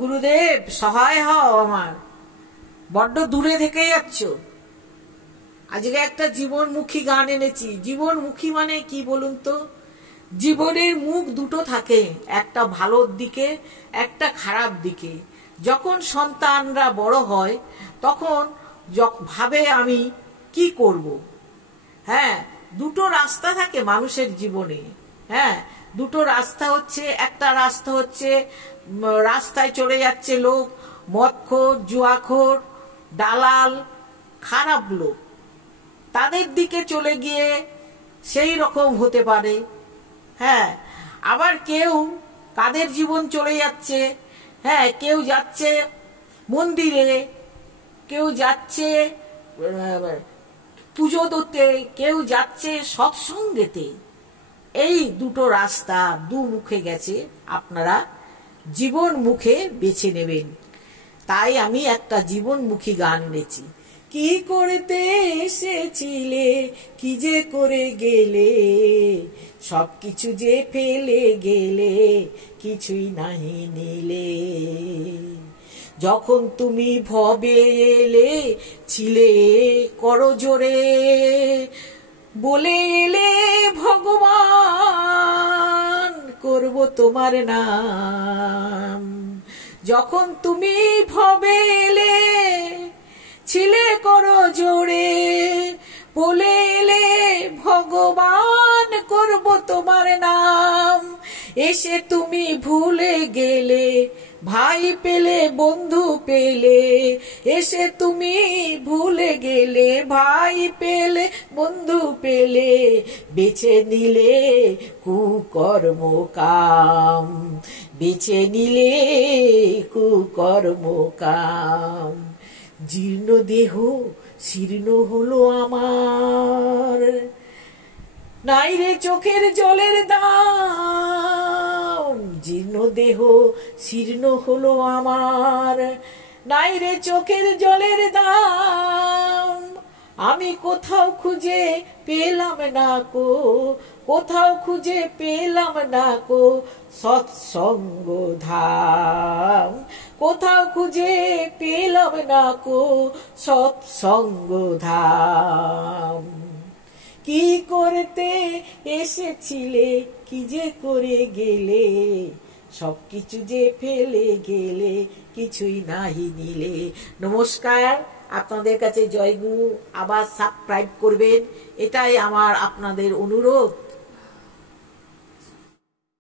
গুরুদেব, সহায় হও আমার, বড্ড দূরে থেকে যাচ্ছ। আজকে একটা জীবনমুখী গান এনেছি। জীবনমুখী মানে কি বলুন তো? জীবনের মুখ দুটো থাকে, একটা ভালোর দিকে, একটা খারাপ দিকে। যখন সন্তানরা বড় হয় তখন ভাবে আমি কি করব। হ্যাঁ, দুটো রাস্তা থাকে মানুষের জীবনে। হ্যাঁ, দুটো রাস্তা হচ্ছে, একটা রাস্তা হচ্ছে রাস্তায় চলে যাচ্ছে লোক, মদখোর, জুয়াখোর, দালাল, খারাপ লোক, তাদের দিকে চলে গিয়ে সেই রকম হতে পারে। হ্যাঁ, আবার কেউ কাদের জীবন চলে যাচ্ছে, হ্যাঁ, কেউ যাচ্ছে মন্দিরে, কেউ যাচ্ছে পুজো দিতে, কেউ যাচ্ছে সৎসঙ্গেতে। এই দুটো রাস্তা দু মুখে গেছে, আপনারা জীবন মুখে বেছে নেবেন। তাই আমি একটা জীবনমুখী গান এনেছি। কি করতে এসেছিলে, কি যে করে গেলে, সবকিছু যে ফেলে গেলে, কিছুই নাহি নিলে। যখন তুমি ভবে এলে, ছিলে করজোড়ে, বলে এলে ভগবান করব তোমার নাম। যখন তুমি ভবে এলে, ছিলে করজোড়ে, বলে এলে ভগবান করব তোমার নাম। এসে তুমি ভুলে গেলে, ভাই পেলে বন্ধু পেলে, এসে তুমি ভুলে গেলে, ভাই পেলে বন্ধু পেলে, বেছে নিলে কুকর্ম কাম, বেছে নিলে কুকর্ম কাম। জীর্ণ দেহ শীর্ণ হলো আমার, নাই রে চোখের জলের দাম। জীর্ণ দেহ শীর্ণ হলো আমার, নাই রে চোখের জলের দাম। আমি কোথাও খুঁজে পেলাম না কো, কোথাও খুঁজে পেলাম না কো সৎসঙ্গ ধাম। কোথাও খুঁজে পেলাম না কো সৎসঙ্গ ধাম। কি করতে এসেছিলে, কি যে করে গেলে, সবকিছু যে ফেলে গেলে, কিছুই নাহি নিলে। নমস্কার, আপনাদের কাছে জয়গুরু। আবার সাবস্ক্রাইব করবেন, এটাই আমার আপনাদের অনুরোধ।